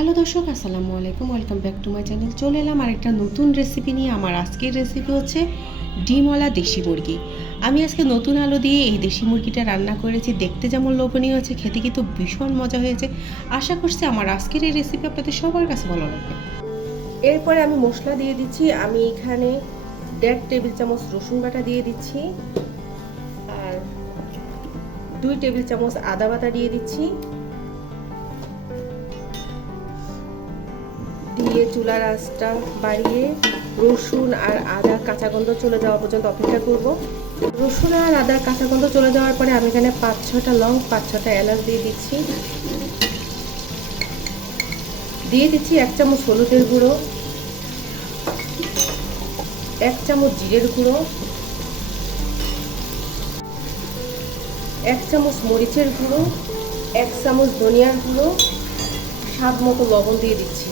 Hello দর্শক, আসসালামু আলাইকুম welcome back to my channel চলে এলাম আরেকটা নতুন রেসিপি নিয়ে। আমার আজকের রেসিপি হচ্ছে ডিমওয়ালা দেশি মুরগি। আমি আজকে নতুন আলু দিয়ে এই দেশি মুরগিটা রান্না করেছি। দেখতে যেমন লোভনীয় হয়েছে, খেতে কিন্তু ভীষণ মজা হয়েছে। আশা করছি আমার আজকের এই রেসিপি আপনাদের সবার কাছে ভালো লাগবে। এরপরে আমি মশলা দিয়ে দিচ্ছি। আমি এখানে দেড় টেবিল চামচ রসুন বাটা দিয়ে দিচ্ছি। আর দুই টেবিল চামচ আদা বাটা দিয়ে দিচ্ছি। দিয়ে চুলার আঁচটা বাড়িয়ে রসুন আর আদা কাঁচা গন্ধ চলে যাওয়া পর্যন্ত অপেক্ষা করব। রসুন আর আদার কাঁচা গন্ধ চলে যাওয়ার পরে আমি এখানে পাঁচ ছটা লং, পাঁচ ছটা এলাচ দিয়ে দিচ্ছি। দিয়ে দিচ্ছি এক চামচ হলুদের গুঁড়ো, এক চামচ জিরের গুঁড়ো, এক চামচ মরিচের গুঁড়ো, এক চামচ ধনিয়ার গুঁড়ো, স্বাদ মতো লবণ দিয়ে দিচ্ছি।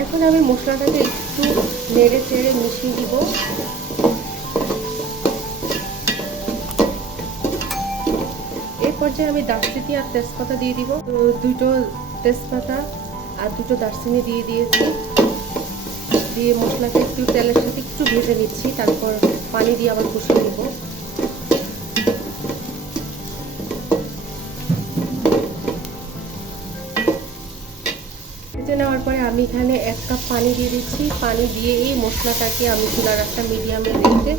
এখন আমি মশলাটাকে একটু নেড়ে চেড়ে মিশিয়ে দিব। এই পর্যায়ে আমি দারচিনি আর তেজপাতা দিয়ে দিব। দুটো তেজপাতা আর দুটো দারচিনি দিয়ে দিয়েছি। দিয়ে মশলাকে একটু তেলের সাথে একটু ভেজে নিচ্ছি, তারপর পানি দিয়ে আবার কষিয়ে দেব ভেজে নেওয়ার পরে আমি এখানে এক কাপ পানি দিয়ে দিচ্ছি। পানি দিয়ে এই মশলাটাকে আমি চুলার একটা মিডিয়ামে রেখে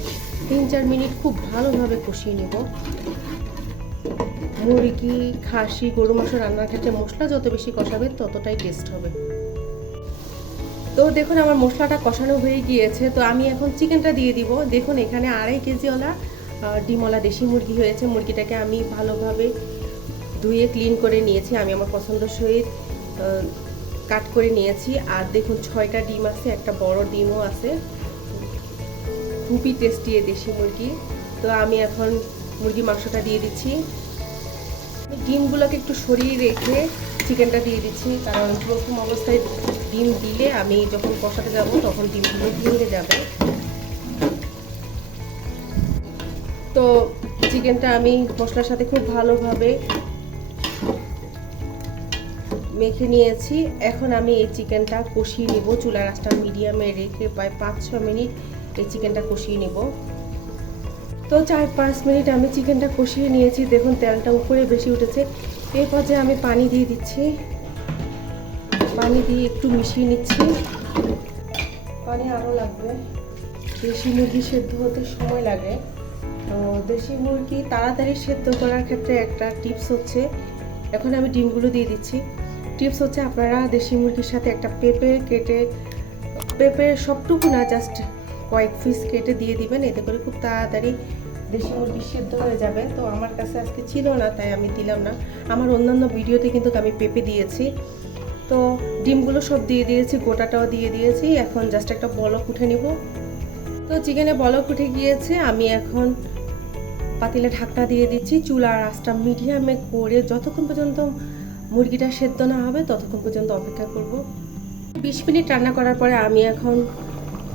তিন চার মিনিট খুব ভালোভাবে কষিয়ে নেব। মুরগি খাসি গরু মাংস রান্নার ক্ষেত্রে মশলা যত বেশি কষাবে ততটাই টেস্ট হবে। তো দেখুন, আমার মশলাটা কষানো হয়ে গিয়েছে। তো আমি এখন চিকেনটা দিয়ে দিব। দেখুন, এখানে আড়াই কেজিওয়ালা ডিমওয়ালা দেশি মুরগি হয়েছে। মুরগিটাকে আমি ভালোভাবে ধুয়ে ক্লিন করে নিয়েছি। আমি আমার পছন্দ সহিত কাট করে নিয়েছি। আর দেখুন, ছয়টা ডিম আছে, একটা বড় ডিমও আছে। খুবই টেস্টি এই দেশি মুরগি। তো আমি এখন মুরগি মাংসটা দিয়ে দিচ্ছি। ডিমগুলোকে একটু সরিয়ে রেখে চিকেনটা দিয়ে দিচ্ছি। কারণ প্রথম অবস্থায় ডিম দিলে আমি যখন কষাতে যাব, তখন ডিমগুলো ভেঙে যাবে। তো চিকেনটা আমি মশলার সাথে খুব ভালোভাবে মেখে নিয়েছি। এখন আমি এই চিকেনটা কষিয়ে নিব। চুলার আঁচটা মিডিয়ামে রেখে প্রায় পাঁচ, ছ মিনিট এই চিকেনটা কষিয়ে নিব। তো চার, পাঁচ মিনিট আমি চিকেনটা কষিয়ে নিয়েছি। দেখুন, তেলটা উপরে বেশি উঠেছে। এই পর্যায়ে আমি পানি দিয়ে দিচ্ছি, পানি দিয়ে একটু মিশিয়ে নিচ্ছি। পানি আরও লাগবে। দেশি মুরগি সেদ্ধ হতে সময় লাগে। তো দেশি মুরগি তাড়াতাড়ি সেদ্ধ করার ক্ষেত্রে একটা টিপস হচ্ছে, এখন আমি ডিমগুলো দিয়ে দিচ্ছি। টিপস হচ্ছে আপনারা দেশি মুরগির সাথে একটা পেঁপে কেটে, পেঁপে সবটুকু না জাস্ট কয়েক পিস কেটে দিয়ে দিবেন। এতে করে খুব তাড়াতাড়ি দেশি মুরগি সিদ্ধ হয়ে যাবে। তো আমার কাছে আজকে ছিল না, তাই আমি দিলাম না। আমার অন্যান্য ভিডিওতে কিন্তু আমি পেঁপে দিয়েছি। তো ডিমগুলো সব দিয়ে দিয়েছি, গোটাটাও দিয়ে দিয়েছি। এখন জাস্ট একটা বলক উঠে নিব। তো চিকেনে বলক উঠে গিয়েছে, আমি এখন পাতিলে ঢাকনা দিয়ে দিচ্ছি। চুলার আঁচটা মিডিয়ামে করে যতক্ষণ পর্যন্ত মুরগিটা সেদ্ধ না হবে, ততক্ষণ পর্যন্ত অপেক্ষা করব। বিশ মিনিট রান্না করার পরে আমি এখন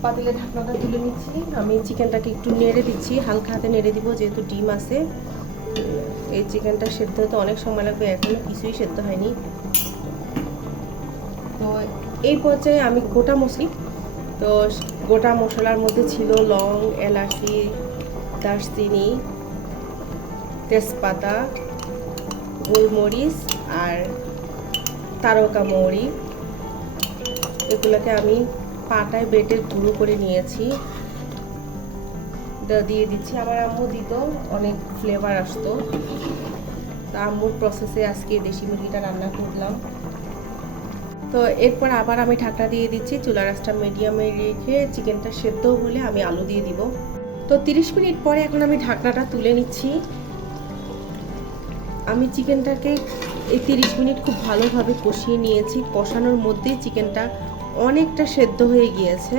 পাতিলে ঢাকনাটা তুলে নিচ্ছি। আমি চিকেনটাকে একটু নেড়ে দিচ্ছি, হালকা হাতে নেড়ে দিব, যেহেতু ডিম আছে। এই চিকেনটা সেদ্ধ হতে অনেক সময় লাগবে এখনও কিছুই সেদ্ধ হয়নি। তো এই পর্যায়ে আমি গোটা মশলি তো গোটা মশলার মধ্যে ছিল লং, এলাচি, দারচিনি, তেজপাতা গোলমরিচ আর তারকা মৌরি। এগুলোকে আমি পাটায় বেটে গুঁড়ো করে নিয়েছি। দিয়ে দিচ্ছি। আমার আম্মু দিত, অনেক ফ্লেভার আসতো। তা আম্মুর প্রসেসে আজকে দেশি মুরগিটা রান্না করলাম। তো এরপর আবার আমি ঢাকনা দিয়ে দিচ্ছি। চুলা রাসটা মিডিয়ামে রেখে চিকেনটা সেদ্ধ হলে আমি আলু দিয়ে দিব। তো 30 মিনিট পরে এখন আমি ঢাকনাটা তুলে নিচ্ছি। আমি চিকেনটাকে এই 30 মিনিট খুব ভালোভাবে কষিয়ে নিয়েছি। কষানোর মধ্যেই চিকেনটা অনেকটা সেদ্ধ হয়ে গিয়েছে,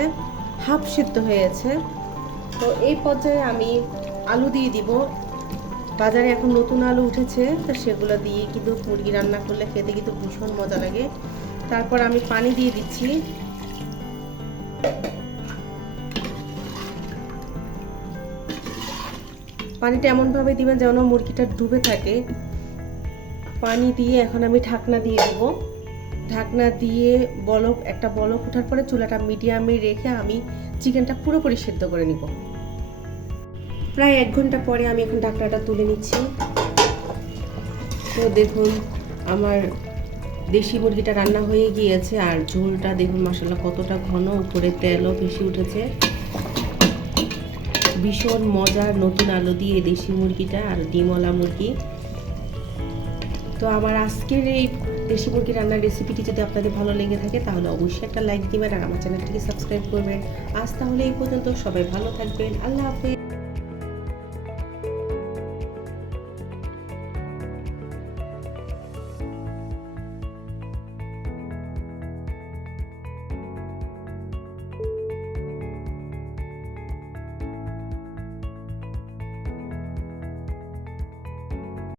হাফ সেদ্ধ হয়েছে। তো এই পর্যায়ে আমি আলু দিয়ে দিব। বাজারে এখন নতুন আলু উঠেছে, তো সেগুলো দিয়ে কিন্তু মুরগি রান্না করলে খেতে কিন্তু ভীষণ মজা লাগে। তারপর আমি পানি দিয়ে দিচ্ছি। পানিটা এমনভাবে দিবেন যেন মুরগিটা ডুবে থাকে। পানি দিয়ে এখন আমি ঢাকনা দিয়ে দেবো। ঢাকনা দিয়ে বলক, একটা বলক ওঠার পরে চুলাটা মিডিয়ামে রেখে আমি চিকেনটা পুরোপুরি সেদ্ধ করে নিব। প্রায় এক ঘণ্টা পরে আমি এখন ঢাকনাটা তুলে নিচ্ছি। তো দেখুন, আমার দেশি মুরগিটা রান্না হয়ে গিয়েছে, আর ঝোলটা দেখুন মশলা কতটা ঘন, উপরে তেলও ভেসে উঠেছে। ভীষণ মজার নতুন আলু দিয়ে দেশি মুরগিটা আর ডিমওয়ালা মুরগি। তো আমার আজকের এই দেশি মুরগি রান্নার রেসিপিটি যদি আপনাদের ভালো লেগে থাকে, তাহলে অবশ্যই একটা লাইক দিবেন আর আমার চ্যানেলটিকে সাবস্ক্রাইব করবেন। আজ তাহলে এই পর্যন্ত সবাই ভালো থাকবেন। আল্লাহ হাফেজ।